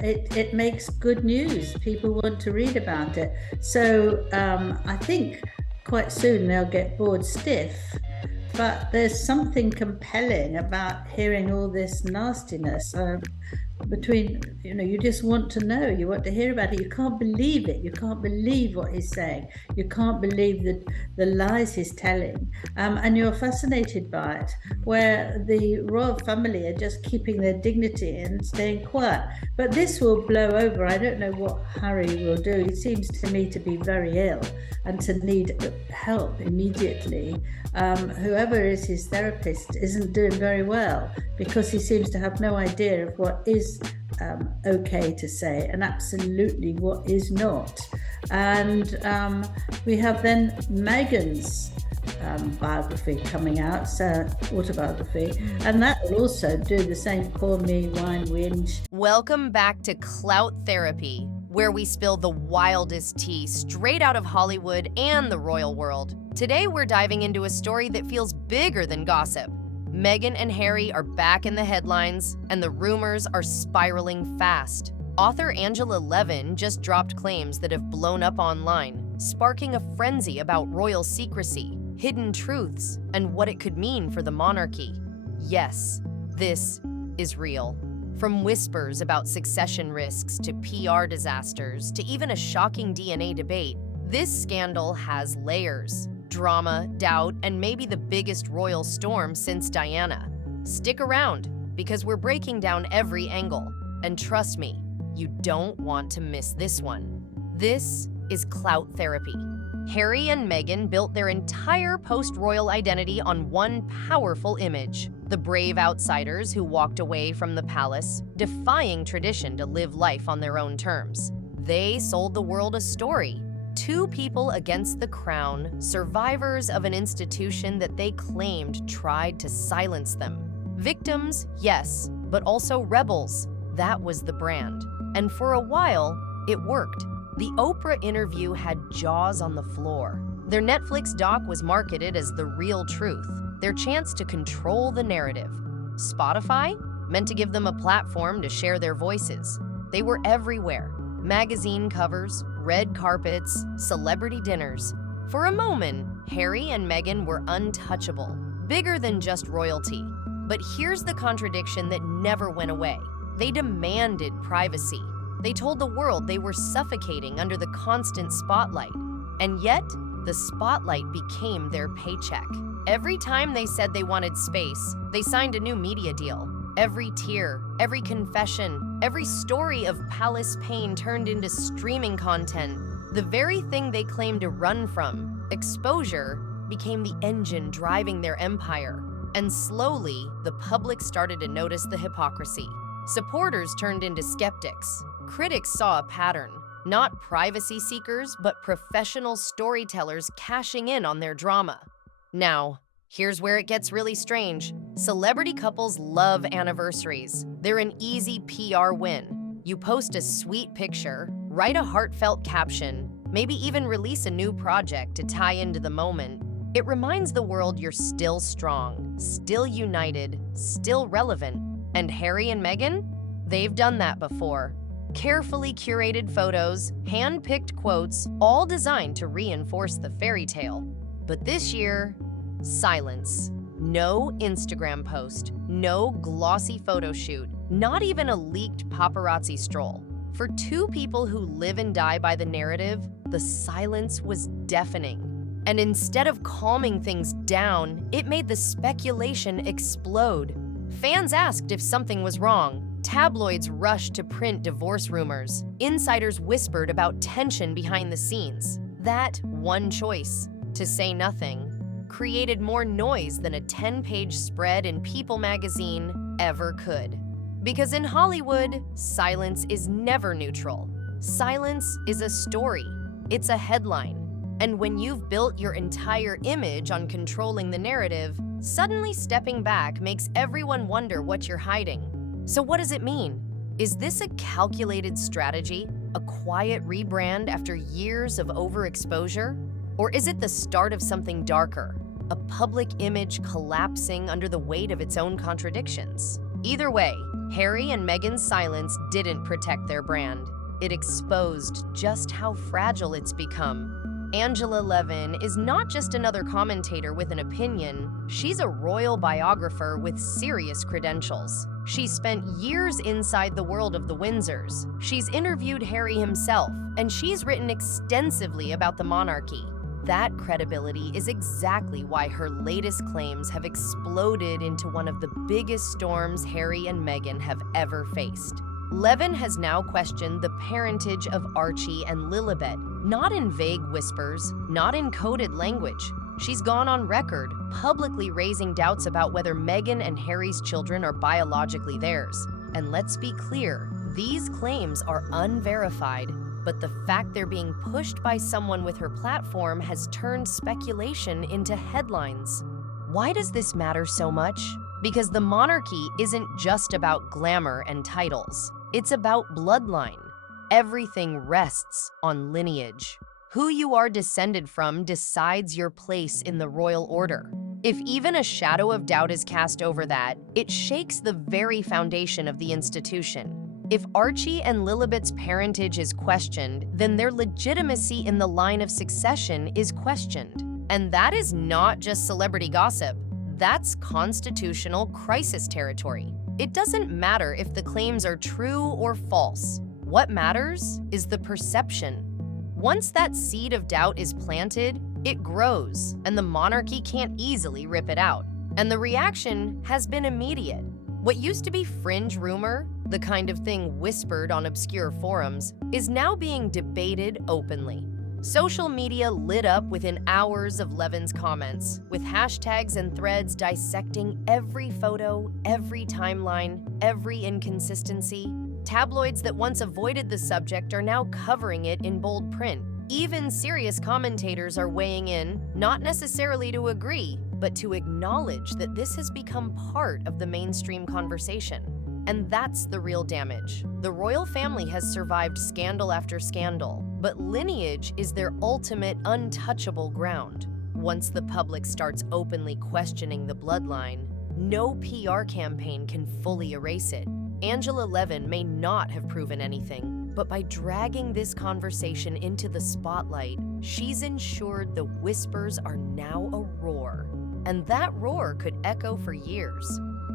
it makes good news. People want to read about it. So I think quite soon they'll get bored stiff. But there's something compelling about hearing all this nastiness. Between, you just want to know, you want to hear about it. You can't believe it. You can't believe what he's saying. You can't believe the lies he's telling. And you're fascinated by it, where the royal family are just keeping their dignity and staying quiet. But this will blow over. I don't know what Harry will do. He seems to me to be very ill and to need help immediately. Whoever is his therapist isn't doing very well, because he seems to have no idea of what is okay to say and absolutely what is not. And we have then Meghan's biography coming out, autobiography, and that will also do the same poor me, whine, whinge. Welcome back to Clout Therapy, where we spill the wildest tea straight out of Hollywood and the royal world. Today we're diving into a story that feels bigger than gossip. Meghan and Harry are back in the headlines, and the rumors are spiraling fast. Author Angela Levin just dropped claims that have blown up online, sparking a frenzy about royal secrecy, hidden truths, and what it could mean for the monarchy. Yes, this is real. From whispers about succession risks to PR disasters to even a shocking DNA debate, this scandal has layers. Drama, doubt, and maybe the biggest royal storm since Diana. Stick around, because we're breaking down every angle. And trust me, you don't want to miss this one. This is Clout Therapy. Harry and Meghan built their entire post-royal identity on one powerful image. The brave outsiders who walked away from the palace, defying tradition to live life on their own terms. They sold the world a story. Two people against the crown, survivors of an institution that they claimed tried to silence them. Victims, yes, but also rebels. That was the brand. And for a while, it worked. The Oprah interview had jaws on the floor. Their Netflix doc was marketed as the real truth, their chance to control the narrative. Spotify meant to give them a platform to share their voices. They were everywhere. Magazine covers, red carpets, celebrity dinners. For a moment, Harry and Meghan were untouchable, bigger than just royalty. But here's the contradiction that never went away. They demanded privacy. They told the world they were suffocating under the constant spotlight. And yet, the spotlight became their paycheck. Every time they said they wanted space, they signed a new media deal. Every tear, every confession, every story of palace pain turned into streaming content. The very thing they claimed to run from, exposure, became the engine driving their empire. And slowly, the public started to notice the hypocrisy. Supporters turned into skeptics. Critics saw a pattern. Not privacy seekers, but professional storytellers cashing in on their drama. Now, here's where it gets really strange. Celebrity couples love anniversaries. They're an easy PR win. You post a sweet picture, write a heartfelt caption, maybe even release a new project to tie into the moment. It reminds the world you're still strong, still united, still relevant. And Harry and Meghan? They've done that before. Carefully curated photos, hand-picked quotes, all designed to reinforce the fairy tale. But this year, silence. No Instagram post, no glossy photo shoot, not even a leaked paparazzi stroll. For two people who live and die by the narrative, the silence was deafening. And instead of calming things down, it made the speculation explode. Fans asked if something was wrong. Tabloids rushed to print divorce rumors. Insiders whispered about tension behind the scenes. That one choice, to say nothing, created more noise than a 10-page spread in People magazine ever could. Because in Hollywood, silence is never neutral. Silence is a story. It's a headline. And when you've built your entire image on controlling the narrative, suddenly stepping back makes everyone wonder what you're hiding. So what does it mean? Is this a calculated strategy? A quiet rebrand after years of overexposure? Or is it the start of something darker? A public image collapsing under the weight of its own contradictions? Either way, Harry and Meghan's silence didn't protect their brand. It exposed just how fragile it's become. Angela Levin is not just another commentator with an opinion, she's a royal biographer with serious credentials. She's spent years inside the world of the Windsors. She's interviewed Harry himself, and she's written extensively about the monarchy. That credibility is exactly why her latest claims have exploded into one of the biggest storms Harry and Meghan have ever faced. Levin has now questioned the parentage of Archie and Lilibet, not in vague whispers, not in coded language. She's gone on record, publicly raising doubts about whether Meghan and Harry's children are biologically theirs. And let's be clear, these claims are unverified, but the fact they're being pushed by someone with her platform has turned speculation into headlines. Why does this matter so much? Because the monarchy isn't just about glamour and titles. It's about bloodline. Everything rests on lineage. Who you are descended from decides your place in the royal order. If even a shadow of doubt is cast over that, it shakes the very foundation of the institution. If Archie and Lilibet's parentage is questioned, then their legitimacy in the line of succession is questioned. And that is not just celebrity gossip. That's constitutional crisis territory. It doesn't matter if the claims are true or false. What matters is the perception. Once that seed of doubt is planted, it grows, and the monarchy can't easily rip it out. And the reaction has been immediate. What used to be fringe rumor, the kind of thing whispered on obscure forums, is now being debated openly. Social media lit up within hours of Levin's comments, with hashtags and threads dissecting every photo, every timeline, every inconsistency. Tabloids that once avoided the subject are now covering it in bold print. Even serious commentators are weighing in, not necessarily to agree, but to acknowledge that this has become part of the mainstream conversation. And that's the real damage. The royal family has survived scandal after scandal, but lineage is their ultimate untouchable ground. Once the public starts openly questioning the bloodline, no PR campaign can fully erase it. Angela Levin may not have proven anything, but by dragging this conversation into the spotlight, she's ensured the whispers are now a roar. And that roar could echo for years.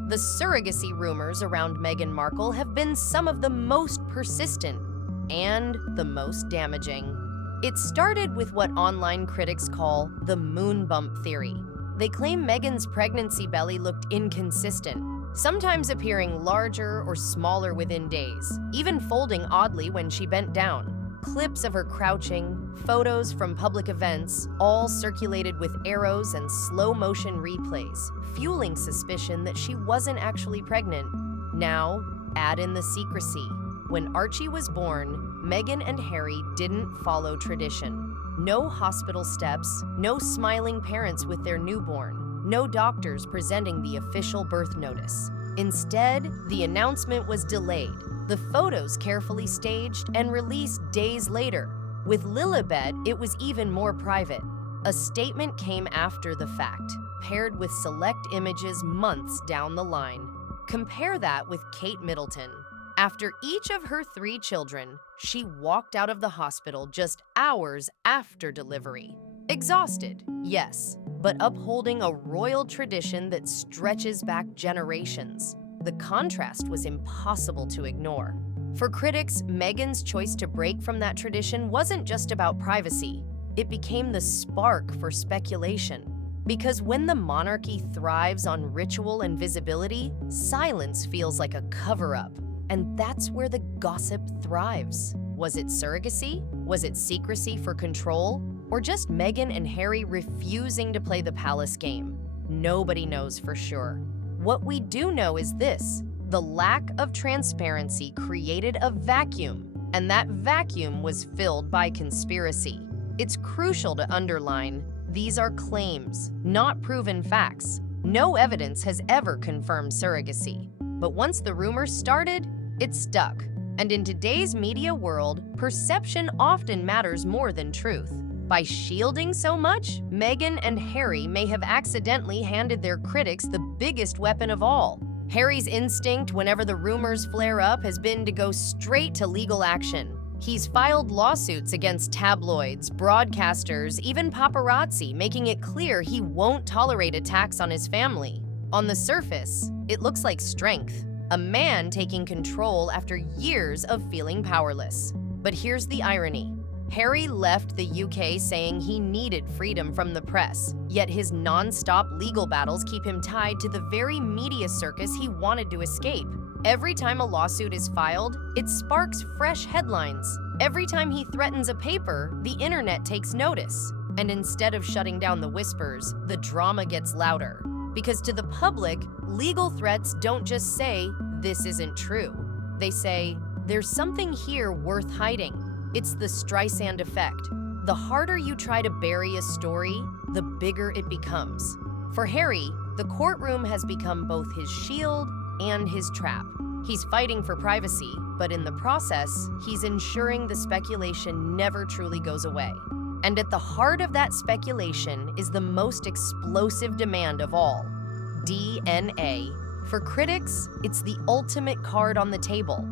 The surrogacy rumors around Meghan Markle have been some of the most persistent and the most damaging. It started with what online critics call the moon bump theory. They claim Meghan's pregnancy belly looked inconsistent, sometimes appearing larger or smaller within days, even folding oddly when she bent down. Clips of her crouching, photos from public events, all circulated with arrows and slow-motion replays, fueling suspicion that she wasn't actually pregnant. Now, add in the secrecy. When Archie was born, Meghan and Harry didn't follow tradition. No hospital steps, no smiling parents with their newborn, no doctors presenting the official birth notice. Instead, the announcement was delayed, the photos carefully staged and released days later. With Lilibet, it was even more private. A statement came after the fact, paired with select images months down the line. Compare that with Kate Middleton. After each of her 3 children, she walked out of the hospital just hours after delivery. Exhausted, yes, but upholding a royal tradition that stretches back generations. The contrast was impossible to ignore. For critics, Meghan's choice to break from that tradition wasn't just about privacy. It became the spark for speculation. Because when the monarchy thrives on ritual and visibility, silence feels like a cover-up. And that's where the gossip thrives. Was it surrogacy? Was it secrecy for control? Or just Meghan and Harry refusing to play the palace game? Nobody knows for sure. What we do know is this: the lack of transparency created a vacuum, and that vacuum was filled by conspiracy. It's crucial to underline, these are claims, not proven facts. No evidence has ever confirmed surrogacy. But once the rumor started, it stuck. And in today's media world, perception often matters more than truth. By shielding so much, Meghan and Harry may have accidentally handed their critics the biggest weapon of all, Harry's instinct whenever the rumors flare up has been to go straight to legal action. He's filed lawsuits against tabloids, broadcasters, even paparazzi, making it clear he won't tolerate attacks on his family. On the surface, it looks like strength, a man taking control after years of feeling powerless. But here's the irony. Harry left the UK saying he needed freedom from the press, yet his non-stop legal battles keep him tied to the very media circus he wanted to escape. Every time a lawsuit is filed, it sparks fresh headlines. Every time he threatens a paper, the internet takes notice. And instead of shutting down the whispers, the drama gets louder. Because to the public, legal threats don't just say, "This isn't true." They say, "There's something here worth hiding." It's the Streisand effect. The harder you try to bury a story, the bigger it becomes. For Harry, the courtroom has become both his shield and his trap. He's fighting for privacy, but in the process, he's ensuring the speculation never truly goes away. And at the heart of that speculation is the most explosive demand of all: DNA. For critics, it's the ultimate card on the table.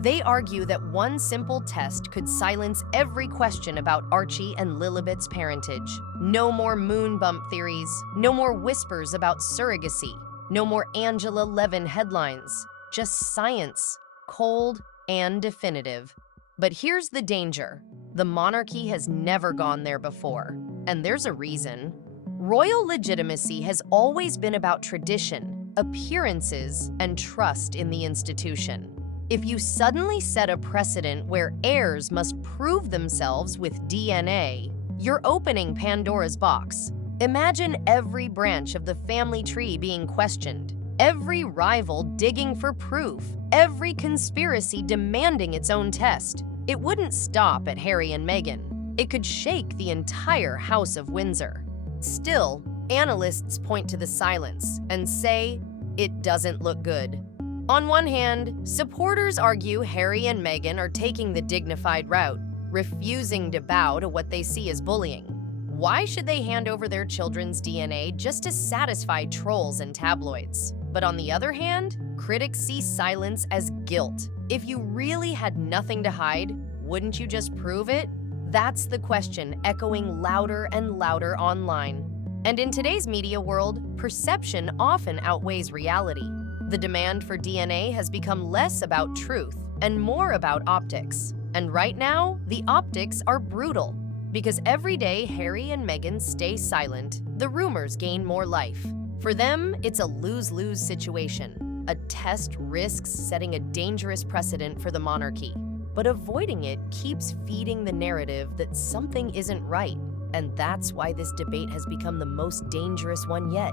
They argue that one simple test could silence every question about Archie and Lilibet's parentage. No more moon bump theories, no more whispers about surrogacy, no more Angela Levin headlines, just science, cold and definitive. But here's the danger. The monarchy has never gone there before, and there's a reason. Royal legitimacy has always been about tradition, appearances, and trust in the institution. If you suddenly set a precedent where heirs must prove themselves with DNA, you're opening Pandora's box. Imagine every branch of the family tree being questioned, every rival digging for proof, every conspiracy demanding its own test. It wouldn't stop at Harry and Meghan. It could shake the entire House of Windsor. Still, analysts point to the silence and say it doesn't look good. On one hand, supporters argue Harry and Meghan are taking the dignified route, refusing to bow to what they see as bullying. Why should they hand over their children's DNA just to satisfy trolls and tabloids? But on the other hand, critics see silence as guilt. If you really had nothing to hide, wouldn't you just prove it? That's the question echoing louder and louder online. And in today's media world, perception often outweighs reality. The demand for DNA has become less about truth and more about optics. And right now, the optics are brutal. Because every day Harry and Meghan stay silent, the rumors gain more life. For them, it's a lose-lose situation. A test risks setting a dangerous precedent for the monarchy. But avoiding it keeps feeding the narrative that something isn't right. And that's why this debate has become the most dangerous one yet.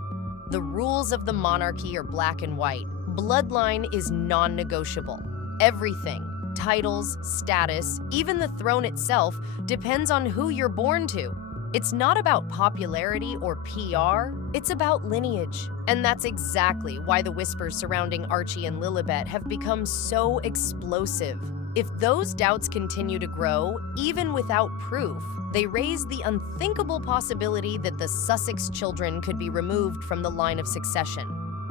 The rules of the monarchy are black and white. Bloodline is non-negotiable. Everything, titles, status, even the throne itself, depends on who you're born to. It's not about popularity or PR, it's about lineage. And that's exactly why the whispers surrounding Archie and Lilibet have become so explosive. If those doubts continue to grow, even without proof, they raise the unthinkable possibility that the Sussex children could be removed from the line of succession.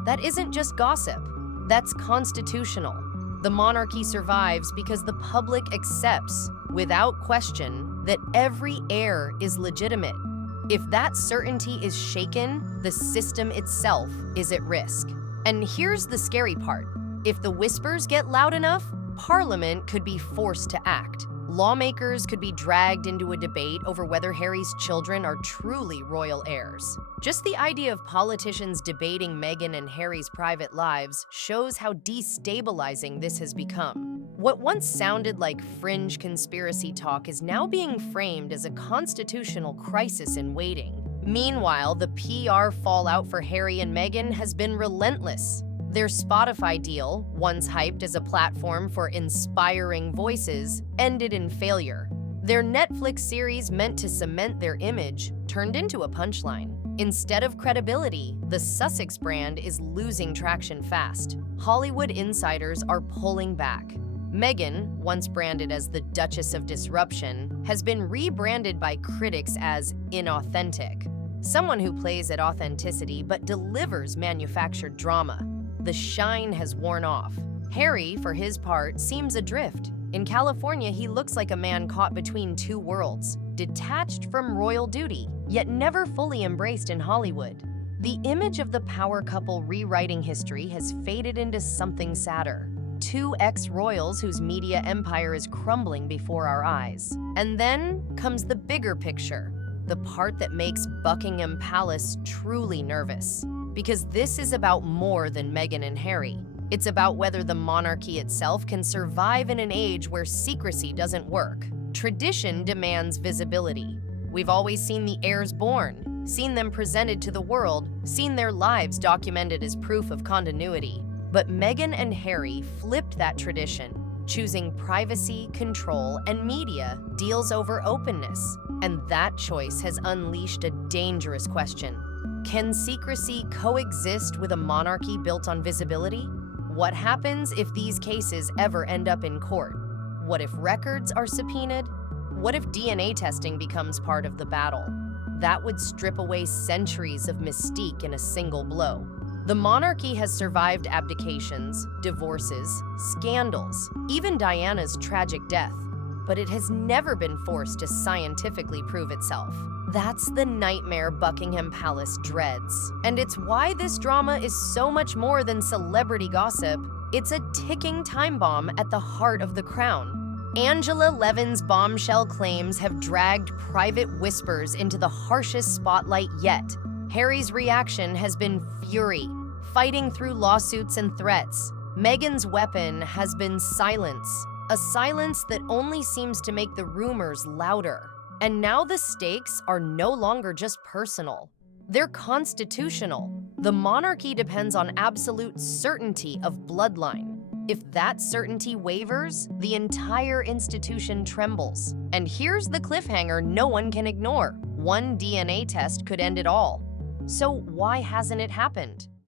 That isn't just gossip, that's constitutional. The monarchy survives because the public accepts, without question, that every heir is legitimate. If that certainty is shaken, the system itself is at risk. And here's the scary part. If the whispers get loud enough, Parliament could be forced to act. Lawmakers could be dragged into a debate over whether Harry's children are truly royal heirs. Just the idea of politicians debating Meghan and Harry's private lives shows how destabilizing this has become. What once sounded like fringe conspiracy talk is now being framed as a constitutional crisis in waiting. Meanwhile, the PR fallout for Harry and Meghan has been relentless. Their Spotify deal, once hyped as a platform for inspiring voices, ended in failure. Their Netflix series meant to cement their image turned into a punchline. Instead of credibility, the Sussex brand is losing traction fast. Hollywood insiders are pulling back. Meghan, once branded as the Duchess of Disruption, has been rebranded by critics as inauthentic. Someone who plays at authenticity but delivers manufactured drama. the shine has worn off. Harry, for his part, seems adrift. In California, he looks like a man caught between two worlds, detached from royal duty, yet never fully embraced in Hollywood. The image of the power couple rewriting history has faded into something sadder. Two ex-royals whose media empire is crumbling before our eyes. And then comes the bigger picture, the part that makes Buckingham Palace truly nervous. Because this is about more than Meghan and Harry. It's about whether the monarchy itself can survive in an age where secrecy doesn't work. Tradition demands visibility. We've always seen the heirs born, seen them presented to the world, seen their lives documented as proof of continuity. But Meghan and Harry flipped that tradition, choosing privacy, control, and media deals over openness. And that choice has unleashed a dangerous question. Can secrecy coexist with a monarchy built on visibility? What happens if these cases ever end up in court? What if records are subpoenaed? What if DNA testing becomes part of the battle? That would strip away centuries of mystique in a single blow. The monarchy has survived abdications, divorces, scandals, even Diana's tragic death, but it has never been forced to scientifically prove itself. That's the nightmare Buckingham Palace dreads. And it's why this drama is so much more than celebrity gossip. It's a ticking time bomb at the heart of the crown. Angela Levin's bombshell claims have dragged private whispers into the harshest spotlight yet. Harry's reaction has been fury, fighting through lawsuits and threats. Meghan's weapon has been silence, a silence that only seems to make the rumors louder. And now the stakes are no longer just personal. They're constitutional. The monarchy depends on absolute certainty of bloodline. If that certainty wavers, the entire institution trembles. And here's the cliffhanger no one can ignore. One DNA test could end it all. So why hasn't it happened?